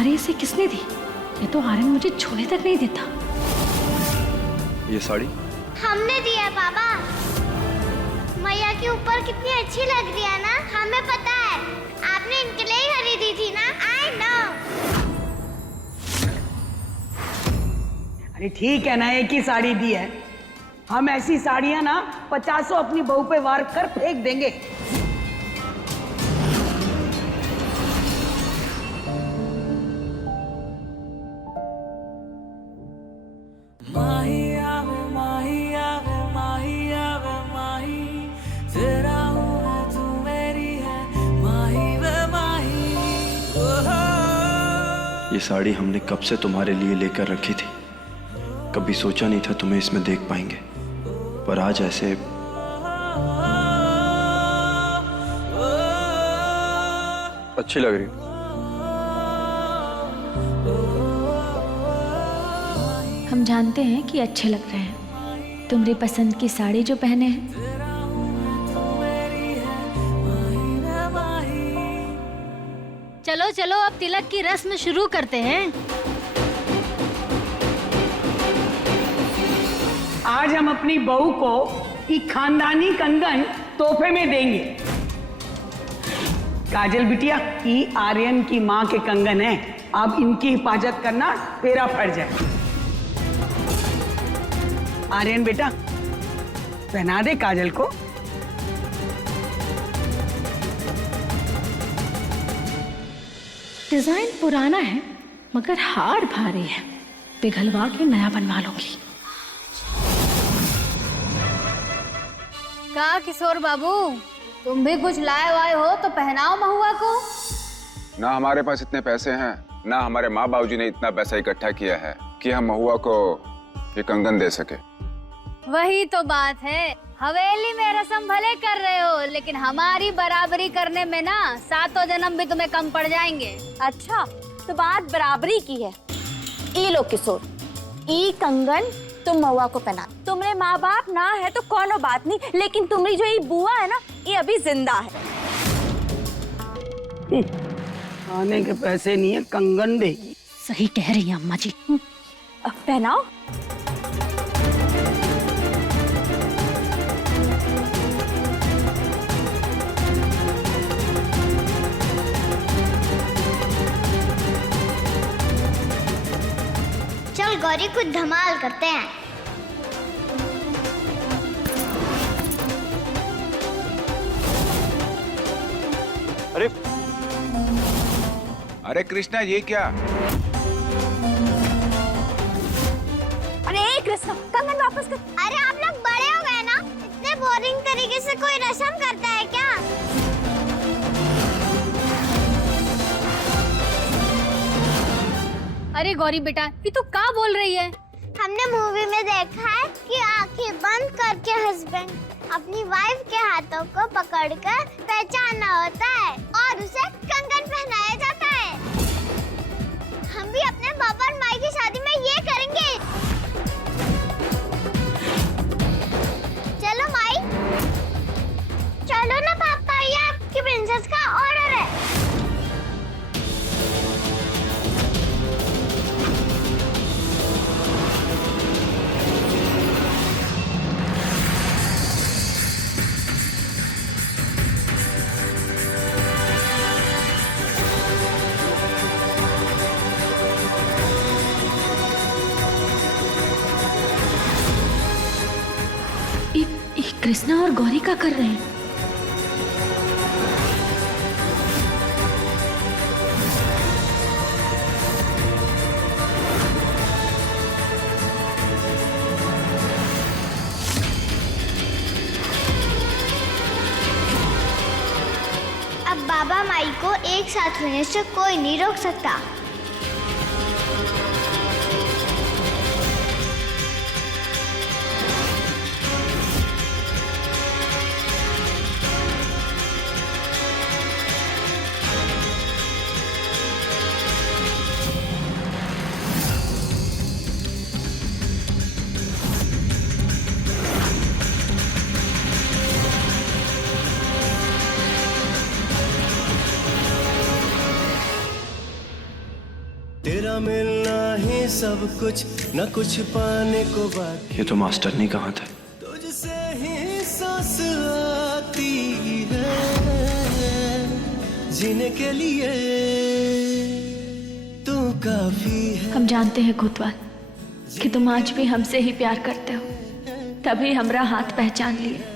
साड़ी इसे किसने दी? ये तो आर्यन मुझे छूने तक नहीं देता। ये साड़ी हमने दी है पापा। मैया के ऊपर कितनी अच्छी लग रही है ना, हमें पता है। आपने इनके लिए ही खरीदी थी ना। I know. अरे ठीक है ना, एक ही साड़ी दी है। हम ऐसी साड़ियां ना 50 अपनी बहू पे वार कर फेंक देंगे। ये साड़ी हमने कब से तुम्हारे लिए लेकर रखी थी। कभी सोचा नहीं था तुम्हें इसमें देख पाएंगे, पर आज ऐसे अच्छी लग रही हो। हम जानते हैं कि अच्छे लग रहे हैं। तुम्हारी पसंद की साड़ी जो पहने हैं। चलो चलो अब तिलक की रस्म शुरू करते हैं। आज हम अपनी बहू को एक खानदानी कंगन तोहफे में देंगे। काजल बिटिया, ये आर्यन की माँ के कंगन है। अब इनकी हिफाजत करना तेरा फर्ज है। आर्यन बेटा, पहना दे काजल को। डिजाइन पुराना है मगर हार भारी है। पिघलवा के नया बनवा लूंगी। का किशोर बाबू, तुम भी कुछ लाए वाए हो तो पहनाओ महुआ को। ना हमारे पास इतने पैसे हैं, ना हमारे माँ बाबूजी ने इतना पैसा इकट्ठा किया है कि हम महुआ को ये कंगन दे सके। वही तो बात है। हवेली में रस्म भले कर रहे हो, लेकिन हमारी बराबरी करने में ना 7 जन्म भी तुम्हें कम पड़ जाएंगे। अच्छा, तो बात बराबरी की है। ई लो किशोर, ई कंगन तुम महुआ को पहना। तुम्हारे माँ बाप ना है तो कोनो बात नहीं, लेकिन तुम्हारी जो ये बुआ है ना, ये अभी जिंदा है। खाने के पैसे नहीं है, कंगन देगी। सही कह रही हैं अम्मा जी। अब पहनाओ। चल गौरी, कुछ धमाल करते हैं। अरे अरे कृष्णा, ये क्या? अरे कृष्णा, कंगन वापस कर। अरे आप लोग बड़े हो गए ना, इतने बोरिंग तरीके से कोई रस्म करता है क्या? अरे गौरी बेटा, ये तो क्या बोल रही है? हमने मूवी में देखा है कि आंखें बंद करके हस्बैंड अपनी वाइफ के हाथों को पकड़कर पहचानना होता है और उसे कंगन पहनाया जाता है। हम भी अपने पापा और माई की शादी में ये करेंगे। चलो माई। चलो ना पापा, ये आपकी प्रिंसेस का ऑर्डर है। कृष्णा और गौरी का कर रहे हैं। अब बाबा माई को एक साथ होने से कोई नहीं रोक सकता। मिलना ही सब कुछ, न कुछ पाने को बाकी। ये तो मास्टर नहीं कहाँ थे। तुझसे ही सांस आती है जीने के लिए, तू काफी है। हम जानते हैं कोतवाल कि तुम आज भी हमसे ही प्यार करते हो, तभी हमरा हाथ पहचान लिए।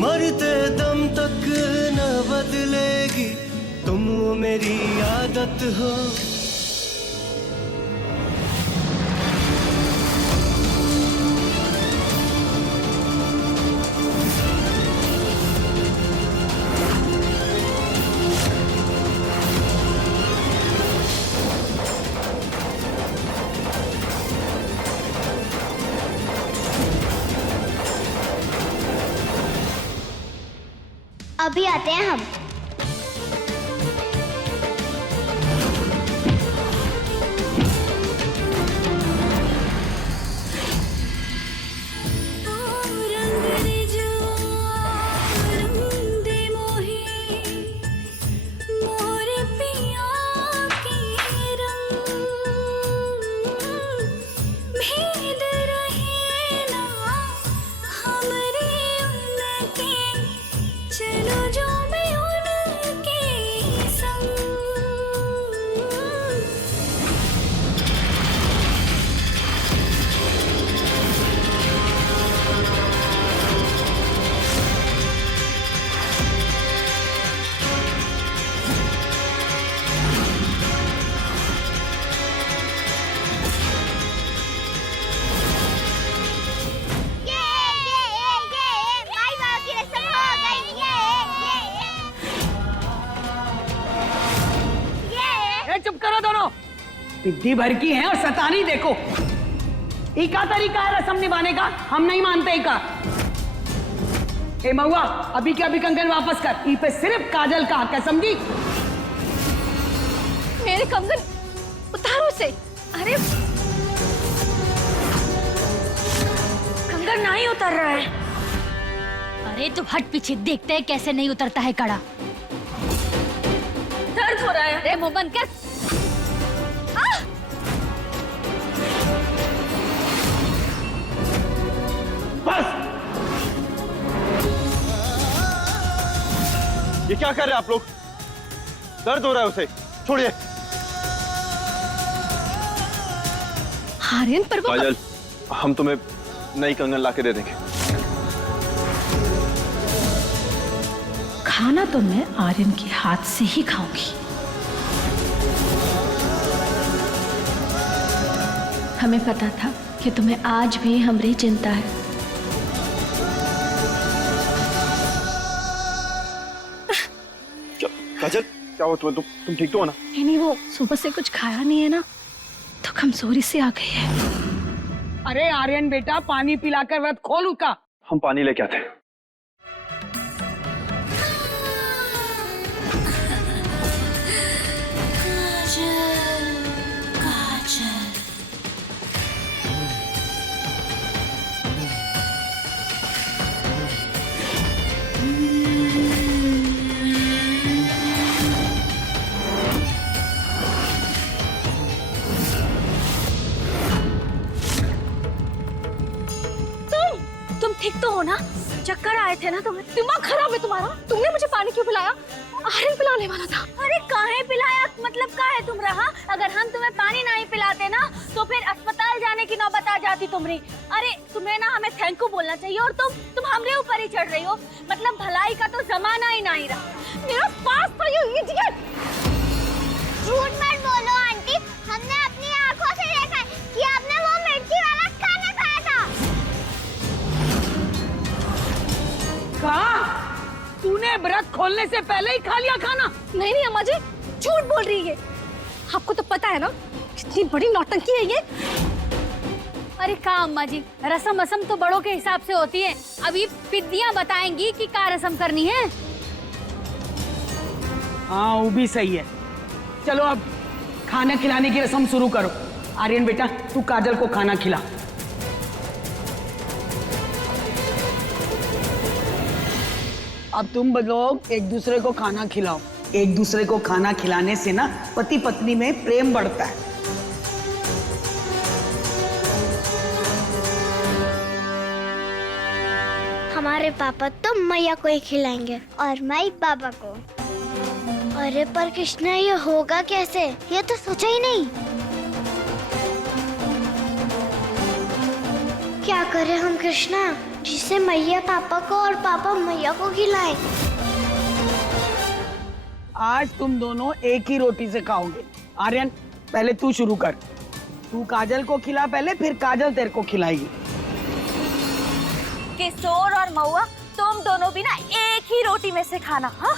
मरते दम तक न बदलेगी तुम, वो मेरी आदत हो। अभी आते हैं हम। पिद्दी भर की है और सतानी देखो। इका तरीका है रस्म निभाने का, हम नहीं मानते इका। ए महुआ, अभी के अभी कंगन वापस कर। ई पे सिर्फ काजल का हक है, समझी? मेरे कंगन उतारो से। अरे कंगन नहीं उतर रहा है। अरे तो हट पीछे, देखते हैं कैसे नहीं उतरता है कड़ा। दर्द हो रहा है। अरे मुंह बंद कर। ये क्या कर रहे हैं आप लोग? दर्द हो रहा है उसे, छोड़िए। आर्यन पर वो काजल, हम तुम्हें नई कंगन लाके दे देंगे। खाना तो मैं आर्यन के हाथ से ही खाऊंगी। हमें पता था कि तुम्हें आज भी हमारी चिंता है। काजल, क्या हुआ तुम्हें? तुम ठीक तो हो ना? नहीं, वो सुबह से कुछ खाया नहीं है ना, तो कमजोरी से आ गई है। अरे आर्यन बेटा, पानी पिलाकर व्रत खोल उसका। हम पानी लेके आते हैं। तुम ठीक तो हो ना? चक्कर आए थे ना तुम्हें? दिमाग खराब है तुम्हारा? तुमने मुझे पानी क्यों पिलाया? आर्यन पिलाने वाला था। अरे काहे पिलाया? मतलब का है तुम रहा? अगर हम तुम्हें पानी नहीं पिलाते ना तो फिर अस्पताल जाने की नौबत आ जाती तुम्हारी। अरे तुम्हें ना हमें थैंक यू बोलना चाहिए और तुम हमरे ऊपर ही चढ़ रही हो। मतलब भलाई का तो जमाना ही नहीं रहा। मेरा पास था ये इडियट। झूठ मत बोलो आंटी, हमने अपनी आंखों से देखा कि आपने वो मिर्ची वाला खाना खाया था। कहा? तूने व्रत खोलने से पहले ही खा लिया खाना? नहीं नहीं अम्मा जी, झूठ बोल रही है। आपको तो पता है ना कितनी बड़ी नौटंकी है ये। अरे का अम्मा जी, रसम तो बड़ों के हिसाब से होती है। अभी पिद्दियाँ बताएंगी कि क्या रसम करनी है। हाँ वो भी सही है। चलो अब खाना खिलाने की रस्म शुरू करो। आर्यन बेटा तू काजल को खाना खिला। अब तुम लोग एक दूसरे को खाना खिलाओ। एक दूसरे को खाना खिलाने से ना पति पत्नी में प्रेम बढ़ता है। हमारे पापा तो मैया को ही खिलाएंगे और माई बाबा को। अरे पर कृष्णा ये होगा कैसे? ये तो सोचा ही नहीं। क्या करें हम कृष्णा, जिसे मैया पापा को और पापा मैया को खिलाएं? आज तुम दोनों एक ही रोटी से खाओगे। आर्यन पहले तू शुरू कर। तू काजल को खिला पहले, फिर काजल तेरे को खिलाएगी। किशोर और महुआ तुम दोनों भी ना एक ही रोटी में से खाना। हाँ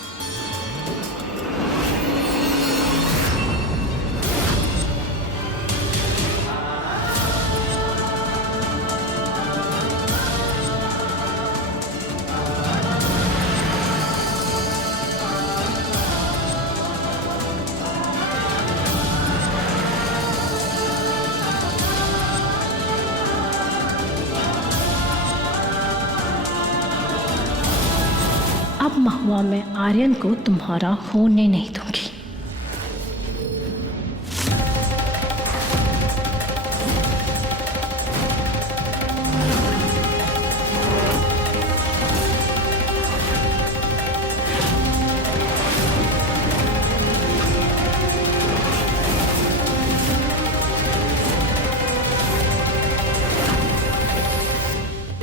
अब महुआ मैं आर्यन को तुम्हारा होने नहीं दूंगी।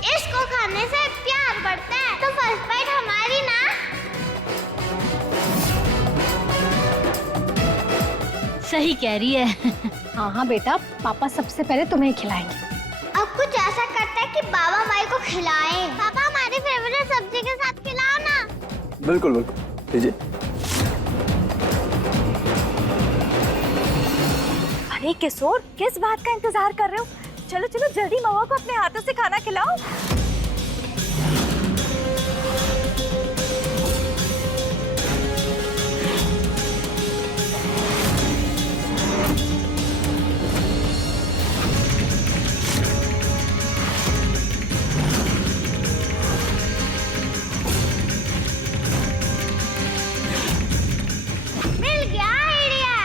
इसको खाने से प्यार बढ़ता है। तो फर्स्ट बाइट हमारी ना। सही कह रही है। हाँ हाँ बेटा, पापा सबसे पहले तुम्हें खिलाएंगे। अब कुछ ऐसा करता है कि बाबा माई को खिलाएं। पापा हमारी फेवरेट सब्जी के साथ खिलाओ ना। बिल्कुल बिल्कुल लीजिए। अरे किशोर, किस बात का इंतजार कर रहे हो? चलो चलो जल्दी महुआ को अपने हाथों से खाना खिलाओ। मिल गया आइडिया।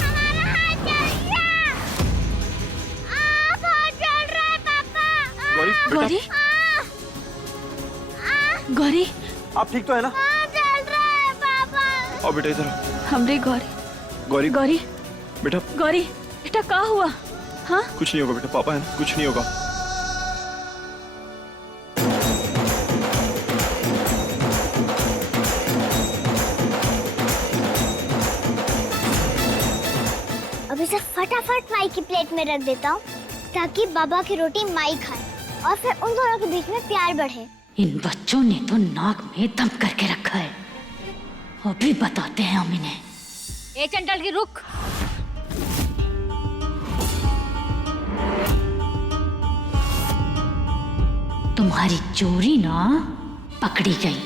हमारा हाथ जल गया। बहुत जल रहा है पापा। गौरी गौरी आप ठीक तो है ना? जल रहा है पापा। आओ बेटा इधर आओ। हमरे गौरी गौरी गौरी बेटा गौरी बेटा क्या हुआ? हाँ कुछ नहीं होगा बेटा, पापा है ना, कुछ नहीं होगा। अब इसे फटाफट माई की प्लेट में रख देता हूँ ताकि बाबा की रोटी माई खाए और फिर उन दोनों के बीच में प्यार बढ़े। इन बच्चों ने तो नाक में दम करके रखा है। अभी बताते हैं हम इन्हें। ए चंडल की रुक। तुम्हारी चोरी ना पकड़ी गई।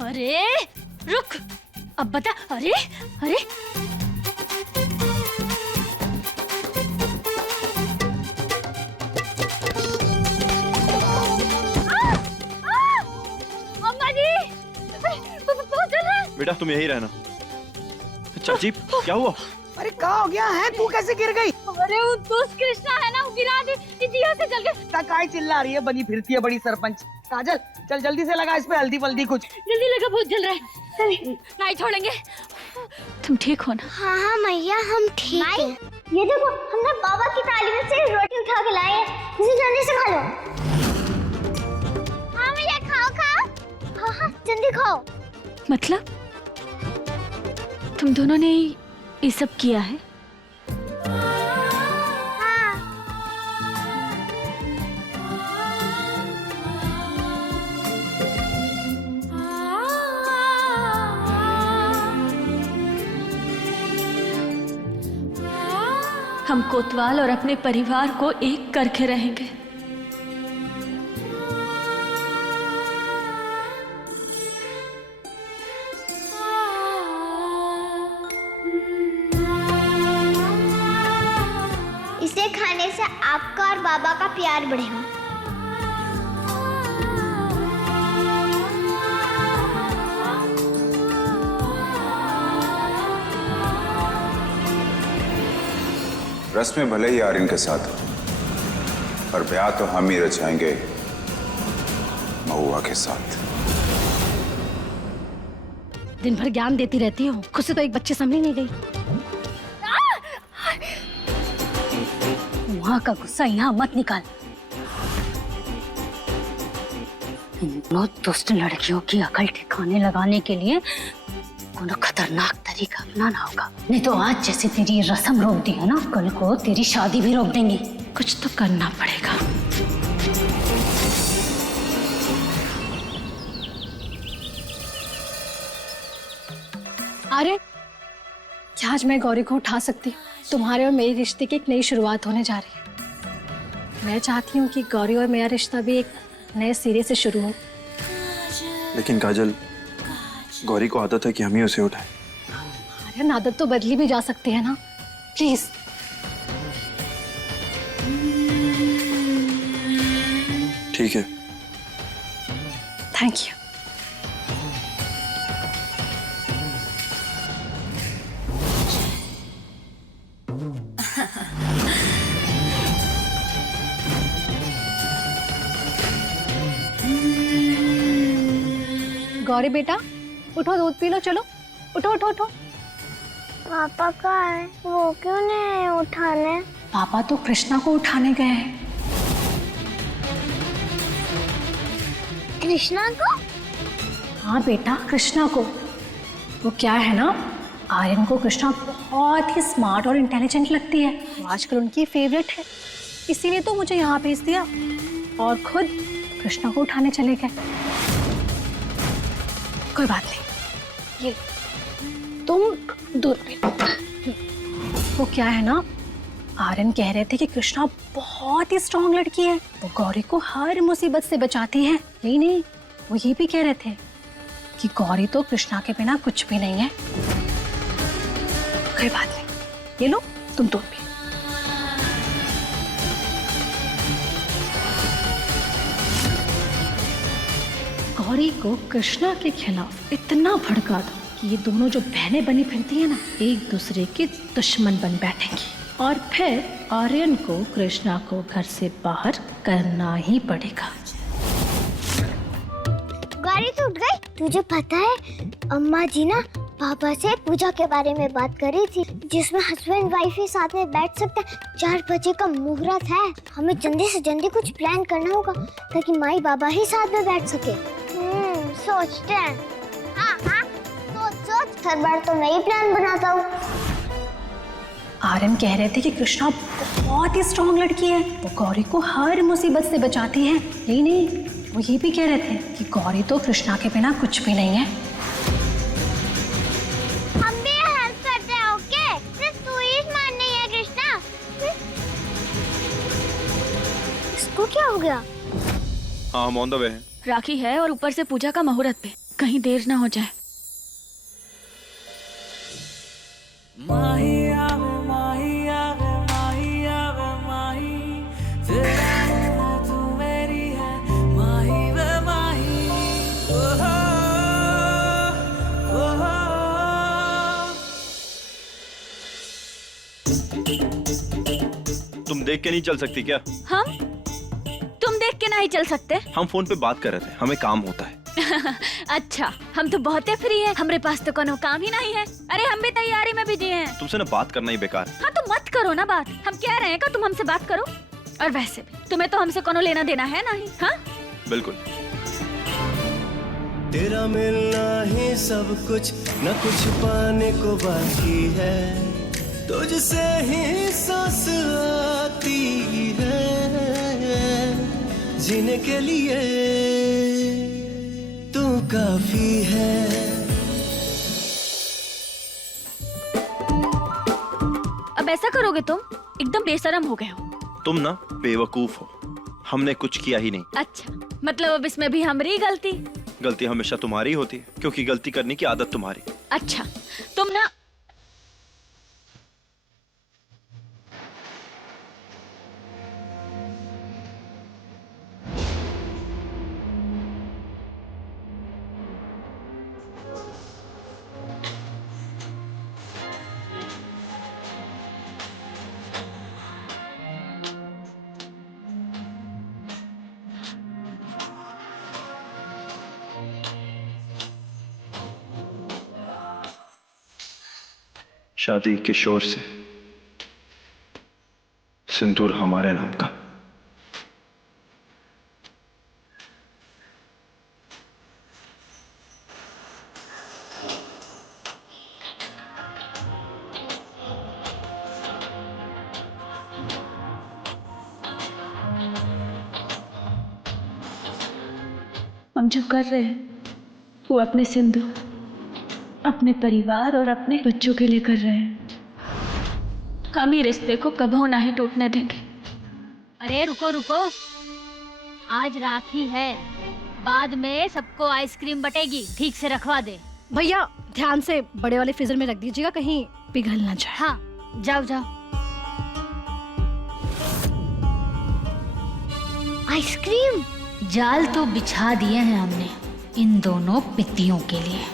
अरे रुक, अब बता। अरे अरे अम्मा जी, बहुत जल रहा है। बेटा तुम यही रहना। चाची क्या हुआ? अरे क्या हो गया है? तू कैसे गिर गई? अरे वो दोस्त कृष्णा है ना, वो गिरा दी, दिया से जल गए। काय चिल्ला रही है, बनी फिरती है बड़ी सरपंच। काजल चल जल्दी से लगा इस पे हल्दी वल्दी कुछ। जल्दी लगा, बहुत जल रहा है। चल नहीं छोड़ेंगे। तुम ठीक हो ना? हाँ हाँ मैया हम ठीक हैं। ये देखो हमने बाबा की थाली में से रोटी उठा के लाई है। इसे जल्दी से खा लो। हाँ मैया खाओ खाओ। हाँ हाँ जल्दी खाओ। मतलब तुम दोनों ने ये सब किया है? हम कोतवाल और अपने परिवार को एक करके रहेंगे। इसे खाने से आपका और बाबा का प्यार बढ़ेगा। रस्में भले ही आर्यन के साथ हो, पर ब्याह तो हम ही रचाएंगे महुआ के साथ। दिन भर ज्ञान देती रहती हो, खुद से तो एक बच्चे समझ नहीं गई। वहां का गुस्सा यहाँ मत निकाल। इन दोनों दुष्ट लड़कियों की अकल ठिकाने लगाने के लिए कोनो खतरनाक तरीका अपनाना होगा, नहीं तो आज जैसे तेरी रस्म रोक दी है ना, कल को तेरी शादी भी रोक देंगे। कुछ तो करना पड़ेगा। अरे क्या आज मैं गौरी को उठा सकती हूँ? तुम्हारे और मेरे रिश्ते की एक नई शुरुआत होने जा रही है। मैं चाहती हूँ कि गौरी और मेरा रिश्ता भी एक नए सिरे से शुरू हो। लेकिन काजल, गौरी को आदत है कि हम ही उसे उठाएं। अरे आदत तो बदली भी जा सकती है ना, प्लीज। ठीक है। Thank you. गौरी बेटा उठो, दूध पी लो, चलो उठो उठो उठो। पापा कहाँ है? वो क्यों नहीं आए उठाने? पापा तो कृष्णा को उठाने गए हैं। कृष्णा को? हाँ बेटा, कृष्णा को। वो क्या है ना, आर्यन को कृष्णा बहुत ही स्मार्ट और इंटेलिजेंट लगती है, वो आजकल उनकी फेवरेट है, इसीलिए तो मुझे यहाँ भेज दिया और खुद कृष्णा को उठाने चले गए। कोई बात नहीं, ये तुम दूध पी लो। वो क्या है ना, आर्यन कह रहे थे कि कृष्णा बहुत ही स्ट्रांग लड़की है, वो गौरी को हर मुसीबत से बचाती है। नहीं नहीं, वो ये भी कह रहे थे कि गौरी तो कृष्णा के बिना कुछ भी नहीं है। कोई बात नहीं, ये लो तुम दूध पी। गौरी को कृष्णा के खिलाफ इतना भड़का दो कि ये दोनों जो बहनें बनी फिरती है ना, एक दूसरे के दुश्मन बन बैठेंगी और फिर आर्यन को कृष्णा को घर से बाहर करना ही पड़ेगा। गौरी तो उठ गई? तुझे पता है अम्मा जी ना पापा से पूजा के बारे में बात कर रही थी, जिसमें हस्बैंड वाइफ ही साथ में बैठ सकते हैं। 4 बजे का मुहूर्त है, हमें जल्दी से जल्दी कुछ प्लान करना होगा ताकि माई बाबा ही साथ में बैठ सके। सोचते हैं। हाँ हाँ, सोच। हर बार तो मैं ही प्लान बनाता हूँ। आर्यन कह रहे थे कि कृष्णा बहुत ही स्ट्रांग लड़की है, वो गौरी को हर मुसीबत से बचाती है। नहीं नहीं, वो ये भी कह रहे थे कि गौरी तो कृष्णा के बिना कुछ भी नहीं है। हम भी हेल्प करते हैं, ओके? सिर्फ तू ही स्मार्ट नहीं है कृष्णा। इसको क्या हो गया? हाँ, हम ऑन द वे हैं। राखी है और ऊपर से पूजा का मुहूर्त पे, कहीं देर ना हो जाए। तुम देख के नहीं चल सकती क्या? हम? तुम देख के नहीं चल सकते? हम फोन पे बात कर रहे थे, हमें काम होता है। अच्छा, हम तो बहुत फ्री है, हमारे पास तो कोनो काम ही नहीं है। अरे हम भी तैयारी में बिजी हैं। तुमसे ना बात करना ही बेकार है। हाँ तो मत करो ना बात, हम कह रहे हैं कि तुम हमसे बात करो। और वैसे भी तुम्हें तो हमसे कोनो लेना देना है नहीं। हाँ बिल्कुल। तेरा मिलना ही सब कुछ, न कुछ पाने को बाकी है। तुझसे ही सांस आती है, जीने के लिए तू काफी है। अब ऐसा करोगे तुम? एकदम बेशरम हो गए हो। तुम ना बेवकूफ हो, हमने कुछ किया ही नहीं। अच्छा, मतलब अब इसमें भी हमारी गलती? गलती हमेशा तुम्हारी होती है, क्योंकि गलती करने की आदत तुम्हारी। अच्छा, तुम ना शादी के शोर से सिंदूर हमारे नाम का। हम जो कर रहे हैं वो अपने सिंदूर, अपने परिवार और अपने बच्चों के लिए कर रहे हैं। हम ही रिश्ते को कभी नहीं टूटने देंगे। अरे रुको रुको, आज राखी है, बाद में सबको आइसक्रीम बटेगी, ठीक से रखवा दे। भैया ध्यान से बड़े वाले फ्रीजर में रख दीजिएगा, कहीं पिघल ना जाए। हाँ जाओ जाओ। आइसक्रीम? जाल तो बिछा दिए हैं हमने इन दोनों पितियों के लिए।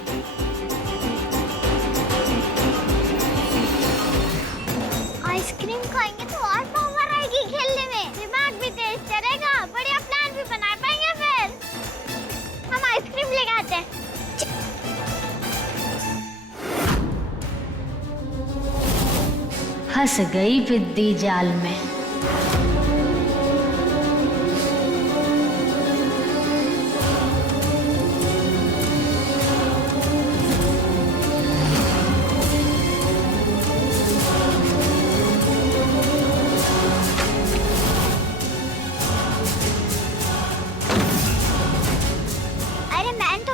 आइसक्रीम खाएंगे तो और पावर आएगी खेलने में, दिमाग भी तेज चलेगा, बढ़िया प्लान भी बना पाएंगे। फिर हम आइसक्रीम लेके आते हैं। फंस गई विद्दी जाल में।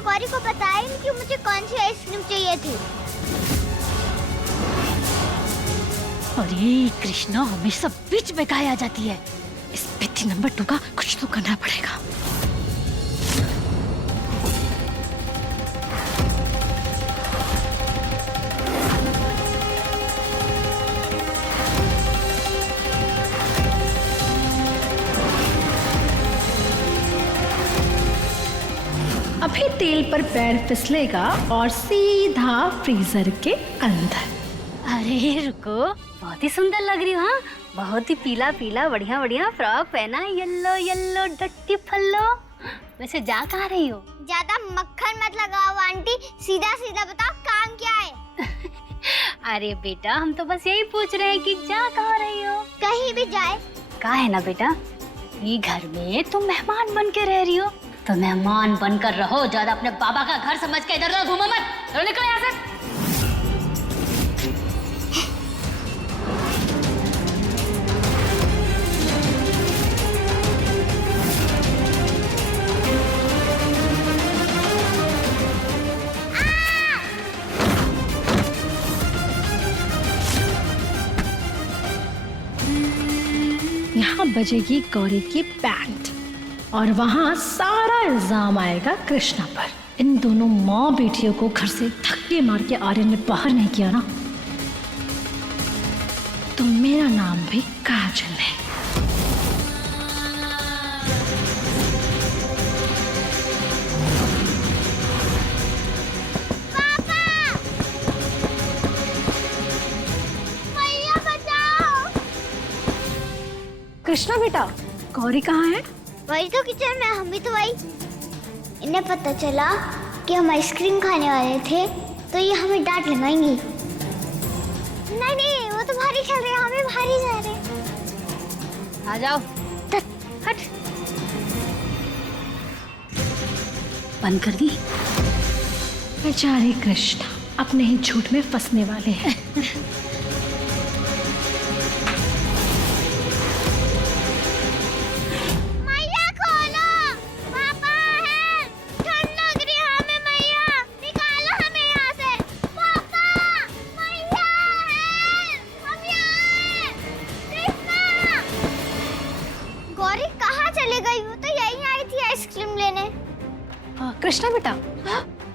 गौरी को बताया नहीं कि मुझे कौन सी आइसक्रीम चाहिए थी। अरे कृष्णा हमेशा बीच में गाया जाती है। इस पिथी नंबर 2 का कुछ तो करना पड़ेगा। अभी तेल पर पैर फिसलेगा और सीधा फ्रीजर के अंदर। अरे रुको, बहुत ही सुंदर लग रही हो। हाँ, बहुत ही पीला पीला बढ़िया बढ़िया फ्रॉक पहना, येलो येलो डट्टी फल्लो। वैसे जा कहाँ रही हो? ज्यादा मक्खन मत लगाओ आंटी, सीधा सीधा बताओ काम क्या है। अरे बेटा हम तो बस यही पूछ रहे हैं कि जा कहाँ रही हो। कहीं भी जाए। कहाँ है ना बेटा, ये घर में तुम मेहमान बन के रह रही हो तो मेहमान बनकर रहो, ज्यादा अपने बाबा का घर समझ के इधर उधर घूमो मत। चलो निकलो यहाँ से। यहाँ बजेगी गौरी की बैंड और वहाँ सारा इल्जाम आएगा कृष्णा पर। इन दोनों माँ बेटियों को घर से धक्के मार के आर्यन ने बाहर नहीं किया ना, तो मेरा नाम भी काजल है। कृष्णा बेटा, गौरी कहाँ है? वही तो किचन में, हम भी तो वही। इन्हें पता चला कि हम आइसक्रीम खाने वाले थे तो ये हमें डांट लगाएंगी। नहीं नहीं, वो तो भारी खेल रहे हैं, हमें भारी जा रहे हैं। आ जाओ। हट। बंद कर दी। बेचारे कृष्णा अपने ही झूठ में फंसने वाले हैं। मैया खोलो, पापा है, ठंड लग रही है हमें मैया, निकालो हमें यहाँ से। पापा, मैया है, हम यहाँ हैं। कृष्णा, गौरी कहाँ चली गई? वो तो यहीं आई थी आइसक्रीम लेने। कृष्णा बेटा,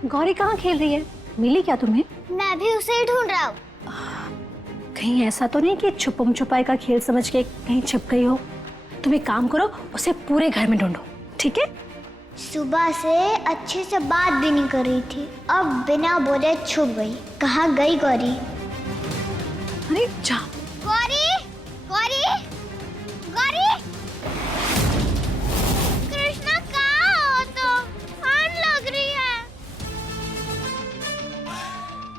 गौरी कहाँ खेल रही है? मिली क्या तुम्हें? मैं भी उसे ही ढूंढ रहा हूँ। कहीं ऐसा तो नहीं कि छुपम छुपाई का खेल समझ के कहीं छिप गई हो? तुम एक काम करो, उसे पूरे घर में ढूंढो, ठीक है? सुबह से अच्छे से बात भी नहीं कर रही थी, अब बिना बोले छुप गई। कहाँ गई गौरी? अरे जा। गौरी, गौरी, गौरी! कृष्णा कहाँ हो तुम? ठंड लग रही है।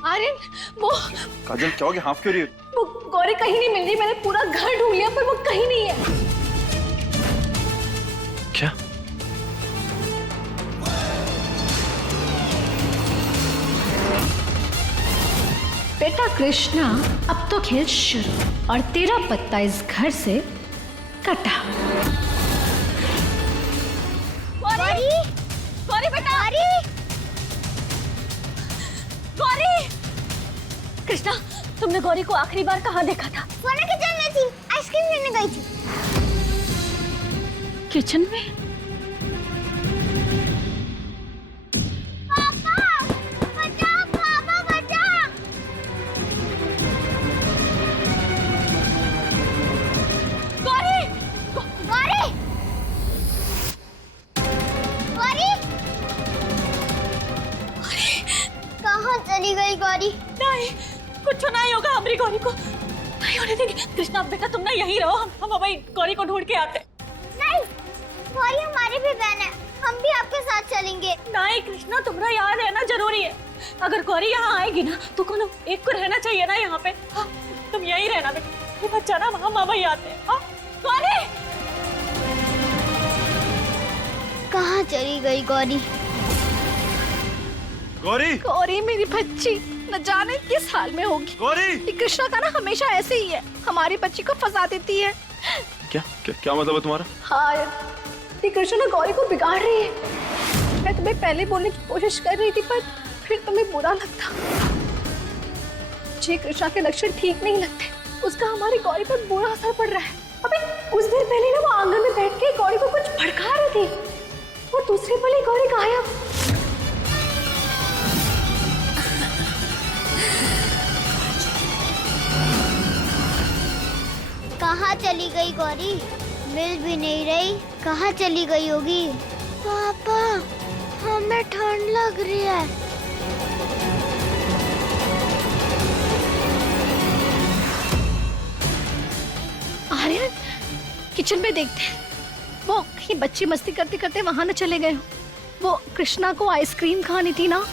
आर्यन, वो काजल क्या हो गया? हाफ क्यों रही है? वो गौरी कहीं नहीं मिल रही। मैंने पूरा घर ढूंढ लिया पर वो कहीं नहीं है। क्या? बेटा कृष्णा, अब तो खेल शुरू और तेरा पत्ता इस घर से कटा। गौरी, गौरी बेटा, गौरी! गौरी! कृष्णा, तुमने गौरी को आखिरी बार कहाँ देखा था? सोना किचन में थी, आइसक्रीम लेने गई थी। किचन में? पापा, बचाओ, पापा बचाओ! गौरी! गौरी! गौरी! कहाँ चली गई गौरी? नहीं, कुछ नहीं होगा हमारी गौरी को, नहीं होने देंगे। कृष्णा बेटा, तुम ना यहीं रहो, हम अभी गौरी को ढूंढ के आते। नहीं, गौरी हमारी भी बहन है, हम भी आपके साथ चलेंगे। नहीं कृष्णा, तुम्हारा यहाँ रहना जरूरी है। अगर गौरी यहाँ आएगी ना तो कोनो एक को रहना चाहिए ना यहाँ पे। हाँ, तुम यहीं रहना बेटा, ये बच्चा ना हम अभी आते हैं। हाँ, गौरी! कहाँ चली गई गौरी? गौरी! गौरी मेरी बच्ची न जाने किस हाल में होगी। गौरी! ये कृष्णा का ना हमेशा ऐसे ही है, हमारी बच्ची को फंसा देती है। क्या क्या क्या मतलब है तुम्हारा? हाँ, ये कृष्णा ना गौरी को बिगाड़ रही है। मैं तुम्हें पहले बोलने की कोशिश कर रही थी पर फिर तुम्हें बुरा लगता। मुझे कृष्णा के लक्षण ठीक नहीं लगते, उसका हमारी गौरी पर बुरा असर पड़ रहा है। अबे कुछ देर पहले ना वो आंगन में बैठ के गौरी को कुछ भड़का रही थी और दूसरे पल ही गौरी गायब। कहाँ चली गई गौरी? मिल भी नहीं रही, कहाँ चली गई होगी? पापा, हमें ठंड लग रही है। आर्यन, किचन में देखते हैं, वो कहीं बच्ची मस्ती करते करते वहां न चले गए हो। वो कृष्णा को आइसक्रीम खानी थी ना।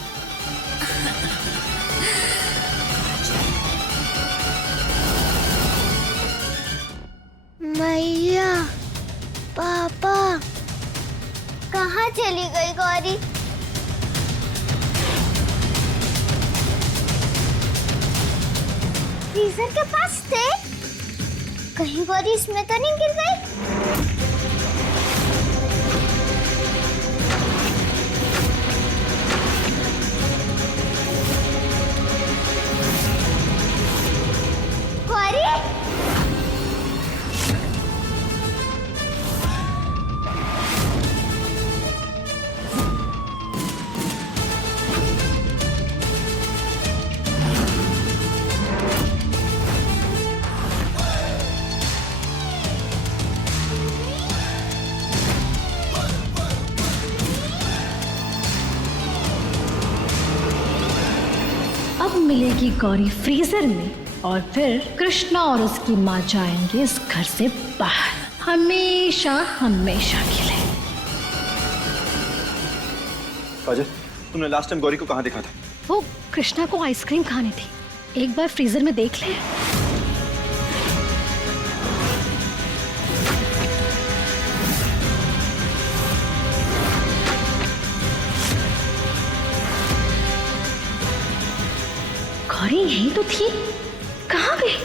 मैया, पापा, कहाँ चली गई गौरी? फ्रीजर के पास थे, कहीं गौरी इसमें तो नहीं गिर गई? गौरी! अब मिलेगी गौरी फ्रीजर में और फिर कृष्णा और उसकी माँ जाएंगे इस घर से बाहर, हमेशा हमेशा के लिए। काजल, तुमने लास्ट टाइम गौरी को कहाँ देखा था? वो कृष्णा को आइसक्रीम खानी थी, एक बार फ्रीजर में देख ले। गौरी यही तो थी, कहाँ गई?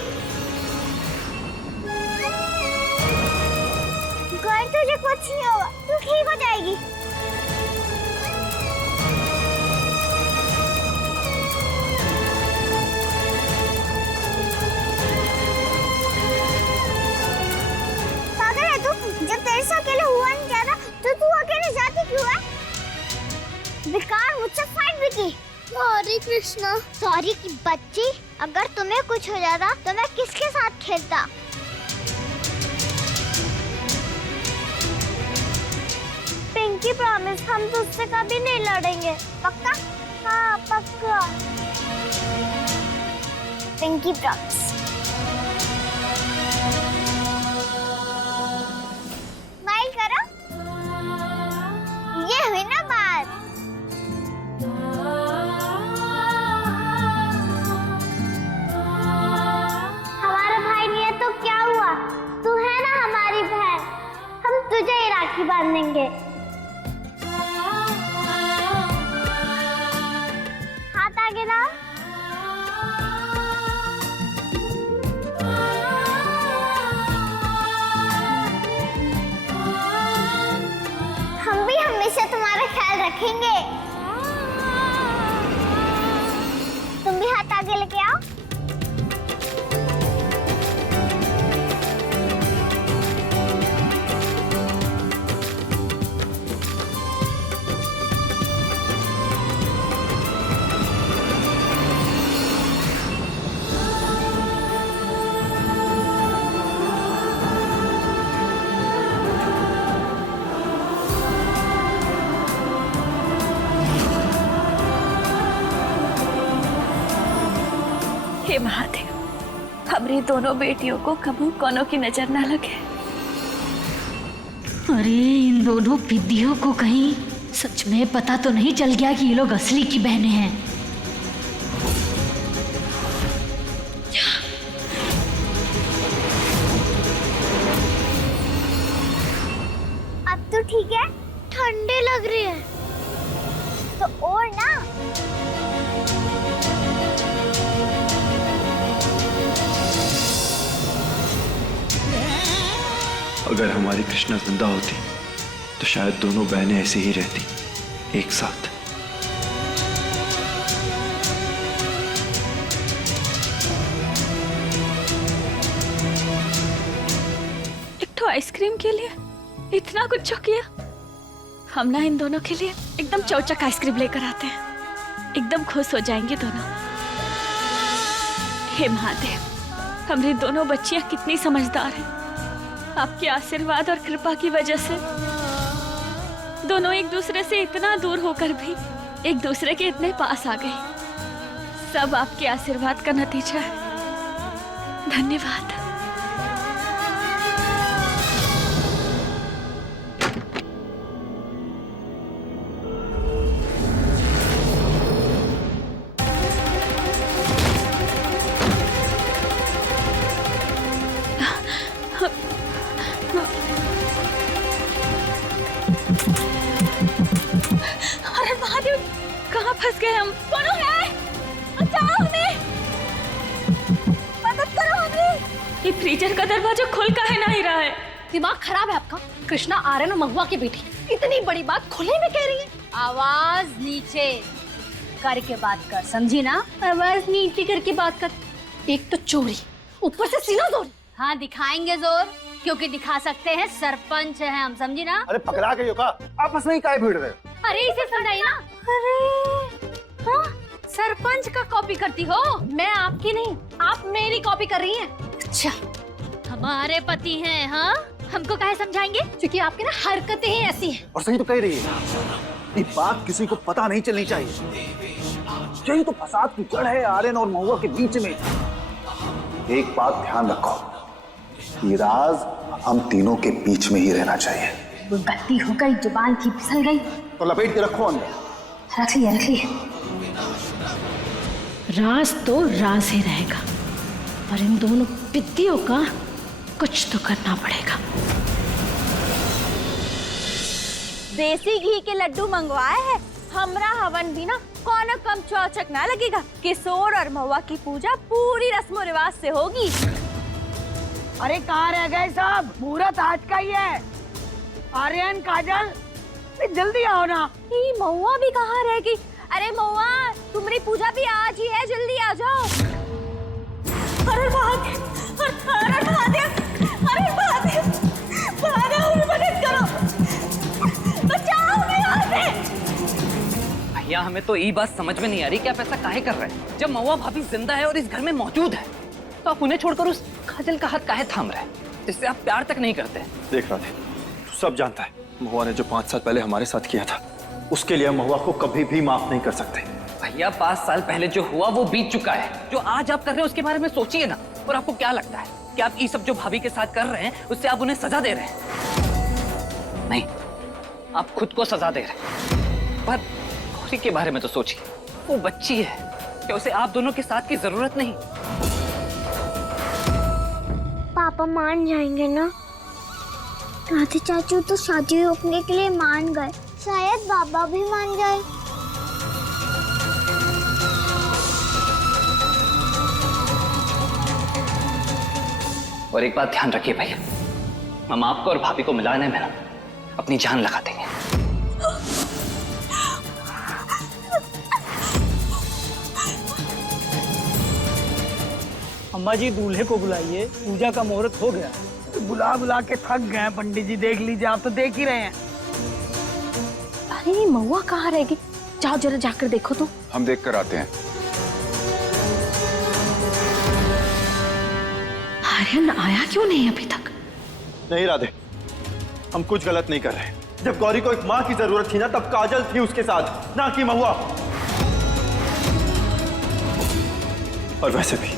गौरी तुझे कुछ नहीं होगा, तू ठीक हो जाएगी। पागल है तू? जब तेरे से अकेले हुआ नहीं जाता तो तू अकेले जाती क्यों है? बेकार मुझसे फाइट भी की। सॉरी कृष्णा। सॉरी की बच्ची, अगर तुम्हें कुछ हो जाता तो मैं किसके साथ खेलता? पिंकी प्रॉमिस, हम तुझसे कभी नहीं लड़ेंगे, पक्का? हाँ पक्का। Pinky promise. स्माइल करो। ये हुई ना बात। हमारा भाई नहीं है तो क्या हुआ? तू है ना हमारी बहन, हम तुझे ही राखी बांधेंगे। हाथ आगे लाओ। हम भी हमेशा तुम्हारा ख्याल रखेंगे। तुम भी हाथ आगे लेके आओ। हे महादेव, हमारी दोनों बेटियों को कभी कोनो की नजर ना लगे। अरे इन दोनों विद्याओं को कहीं सच में पता तो नहीं चल गया कि ये लोग असली की बहनें हैं? अब तो ठीक है? ठंडी लग रही है तो और ना। अगर हमारी कृष्णा जिंदा होती तो शायद दोनों बहनें ऐसी ही रहती, एक साथ। एक तो आइसक्रीम के लिए इतना कुछ किया। हम ना इन दोनों के लिए एकदम चौचक आइसक्रीम लेकर आते हैं, एकदम खुश हो जाएंगे दोनों। हे महादेव, हमारी दोनों बच्चियां कितनी समझदार हैं। आपके आशीर्वाद और कृपा की वजह से दोनों एक दूसरे से इतना दूर होकर भी एक दूसरे के इतने पास आ गए। सब आपके आशीर्वाद का नतीजा है। धन्यवाद। अरे महादेव, कहाँ फंस गए हम? कौन है? बचाओ हमें, मदद करो हमें। ये फ्रीजर का दरवाजा खुल काहे नहीं रहा है? दिमाग खराब है आपका? कृष्णा आर्यन और महुआ की बेटी इतनी बड़ी बात खुले में कह रही है। आवाज नीचे करके बात कर, समझी ना? आवाज नीचे करके बात कर। एक तो चोरी, ऊपर से सीना जोरी। हाँ दिखाएंगे जोर, क्योंकि दिखा सकते हैं, सरपंच है हम, समझी ना? अरे पकड़ा के का आपस में ही काहे भिड़ रहे हो? अरे इसे समझाइए ना। अरे हाँ, सरपंच का कॉपी करती हो? मैं आपकी नहीं, आप मेरी कॉपी कर रही हैं। अच्छा, हमारे पति हैं, हाँ? हमको काहे समझाएंगे? क्योंकि आपकी ना हरकतें ही ऐसी हैं। और सही तो कह रही है, ये बात किसी को पता नहीं चलनी चाहिए। यही तो फसाद की जड़ है आर्यन और महुआ के बीच में। एक बात ध्यान रखो, ये राज हम तीनों के बीच में ही रहना चाहिए। वो गलती हो गई, जुबान थी फिसल गई। तो लपेट के रखो अंदर। रख लिया, रख लिया। राज तो राज ही रहेगा, और इन दोनों पिद्दियों का कुछ तो करना पड़ेगा। देसी घी के लड्डू मंगवाए हैं, हमरा हवन भी ना कौन कम चौचक ना लगेगा। किशोर और महुआ की पूजा पूरी रस्मों रिवाज से होगी। अरे कहाँ रह गए सब? मुहूर्त आज का ही है। आर्यन, काजल, जल्दी आओ ना। ये महुआ भी कहाँ रह गई? अरे महुआ, तुम्हारी पूजा भी आज ही है, जल्दी आ जाओ। अरे महादेव, अरे महादेव, अरे महादेव, महादेव मदद करो, बचाओ मुझे यहाँ से। भैया हमें तो ये बात समझ में नहीं आ रही कि आप ऐसा काहे कर रहे हैं। जब महुआ भाभी जिंदा है और इस घर में मौजूद है तो आप उन्हें छोड़कर उस काजल का हाथ काहे थाम रहे हैं जिससे आप प्यार तक नहीं करते। देख राधे, तू सब जानता है महुआ ने जो 5 साल पहले हमारे साथ किया था उसके लिए हम महुआ को कभी भी माफ नहीं कर सकते। भैया 5 साल पहले जो हुआ वो बीत चुका है। जो आज आप कर रहे हैं उसके बारे में सोचिए ना। और आपको क्या लगता है कि आप ये सब जो भाभी के साथ कर रहे हैं उससे आप उन्हें सजा दे रहे हैं? नहीं, आप खुद को सजा दे रहे हैं। पर गौरी के बारे में तो सोचिए, वो बच्ची है कि उसे आप दोनों के साथ की जरूरत नहीं। पापा मान जाएंगे ना? राधे चाचू तो शादी रोकने के लिए मान गए, शायद बाबा भी मान जाए। और एक बात ध्यान रखिए भैया, हम आपको और भाभी को मिलाने में ना अपनी जान लगा देंगे। अम्मा जी दूल्हे को बुलाइए, पूजा का मुहूर्त हो गया। बुला बुला के थक गए पंडित जी, देख लीजिए, आप तो देख ही रहे हैं। अरे ये महुआ कहाँ रहेगी? जाओ जरा जाकर देखो तो। हम देख कर आते हैं। आर्यन आया क्यों नहीं अभी तक? नहीं राधे, हम कुछ गलत नहीं कर रहे। जब गौरी को एक माँ की जरूरत थी ना, तब काजल थी उसके साथ, ना कि महुआ। और वैसे भी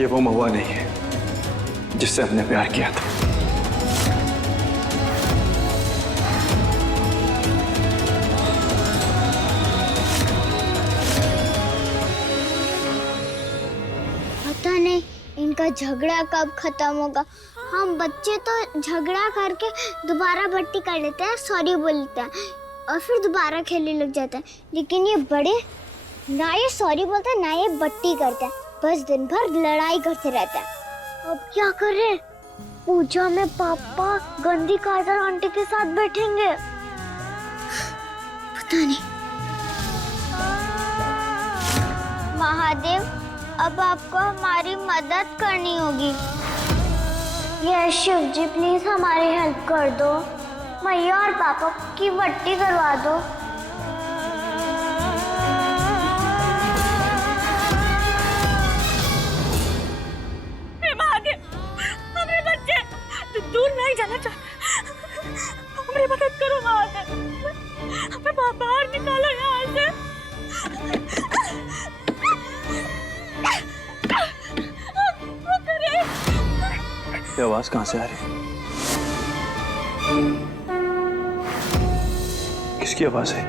ये वो महुआ नहीं है जिससे हमने प्यार किया था। पता नहीं इनका झगड़ा कब खत्म होगा। हम बच्चे तो झगड़ा करके दोबारा बट्टी कर लेते हैं, सॉरी बोलते हैं और फिर दोबारा खेलने लग जाते हैं। लेकिन ये बड़े ना ये सॉरी बोलते हैं ना ये बट्टी करते हैं, बस दिन भर लड़ाई करते रहते हैं। अब क्या करें? पूजा में पापा गंदी काजल आंटी के साथ बैठेंगे, पता नहीं। महादेव, अब आपको हमारी मदद करनी होगी। यस शिव जी, प्लीज हमारी हेल्प कर दो। मैया और पापा की बट्टी करवा दो। दूर नहीं जाना चाहते, हमारी मदद करो महादेव, हमें बाहर निकालो यहाँ से। ये आवाज कहाँ से आ रही है? किसकी आवाज है?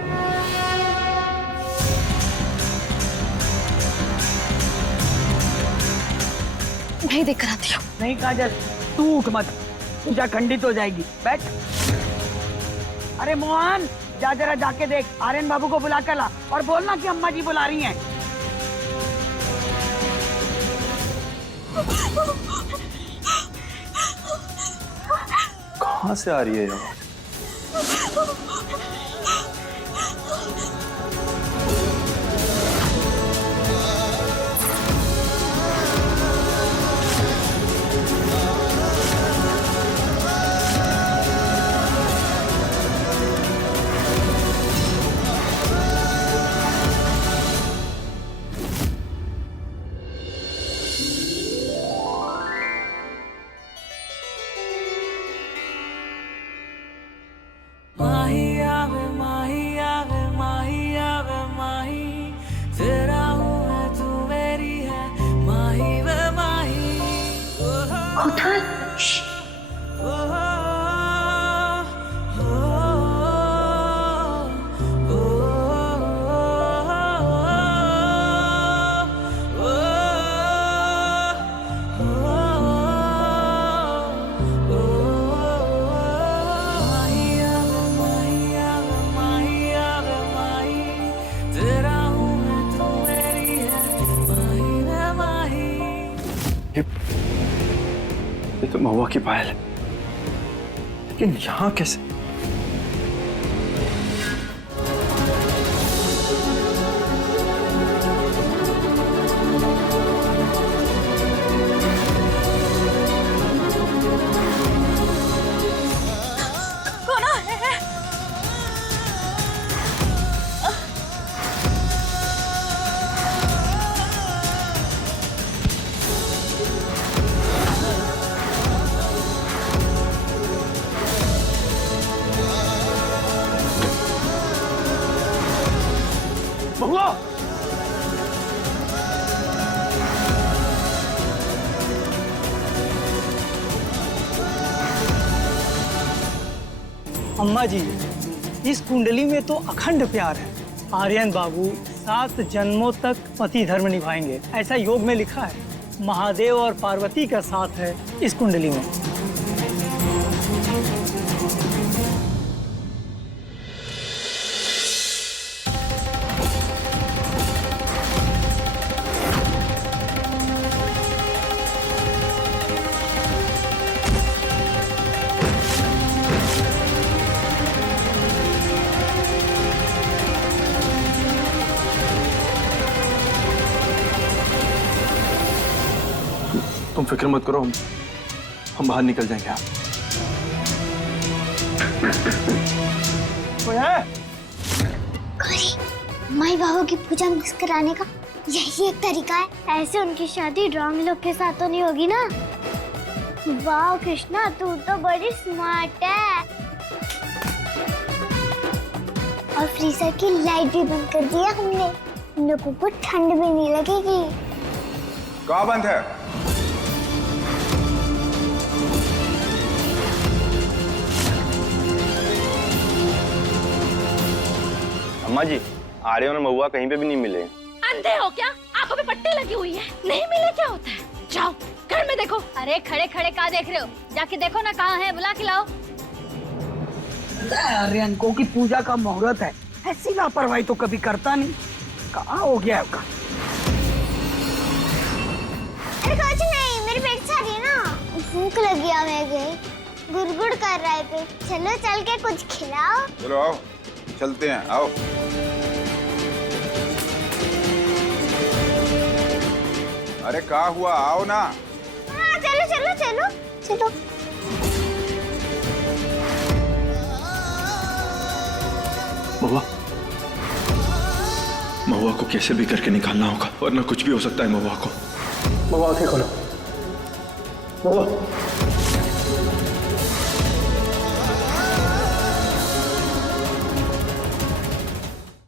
मैं देख कर आती हूँ। नहीं काजल, तू उठ मत, पूजा खंडित हो जाएगी। बैठ। अरे मोहन, जा जरा जाके देख, आर्यन बाबू को बुला कर ला और बोलना कि अम्मा जी बुला रही हैं। कहाँ से आ रही है ये आवाज? ये तो महुआ की पायल है, लेकिन यहाँ कैसे? महुआ! अम्मा जी, इस कुंडली में तो अखंड प्यार है। आर्यन बाबू 7 जन्मों तक पति धर्म निभाएंगे, ऐसा योग में लिखा है। महादेव और पार्वती का साथ है इस कुंडली में। तुम फिक्र मत करो, हम बाहर निकल जाएंगे। आप गौरी, माई बाबू की पूजा मिस कराने का यही एक तरीका है। ऐसे उनकी शादी रॉन्ग लोग के साथ तो नहीं होगी ना। वाह कृष्णा, तू तो बड़ी स्मार्ट है। और फ्रीजर की लाइट भी बंद कर दिया हमने, इन लोगों को ठंड भी नहीं लगेगी। कहाँ बंद है? अम्मा जी, आर्यन और महुआ कहीं पे भी नहीं मिले। अंधे हो क्या? आंखों पे पट्टी लगी हुई है, नहीं मिले क्या होता है? जाओ घर में देखो। अरे खड़े खड़े कहाँ देख रहे हो? जाके देखो ना कहाँ है, बुला के लाओ। आर्यन को की पूजा का मुहूर्त है, ऐसी लापरवाही तो कभी करता नहीं। कहाँ हो गया आपका? अरे कुछ नहीं, मेरी पेट से आ रही है ना, भूख लगी है मुझे, गुड़गुड़ कर रहे थे। चलो चल के कुछ खिलाओ। चलो आओ, चलते हैं, आओ। अरे क्या हुआ, आओ ना। हाँ चलो चलो चलो चलो। महुआ, महुआ को कैसे भी करके निकालना होगा, वरना कुछ भी हो सकता है महुआ को। महुआ आंखें खोलो। महुआ।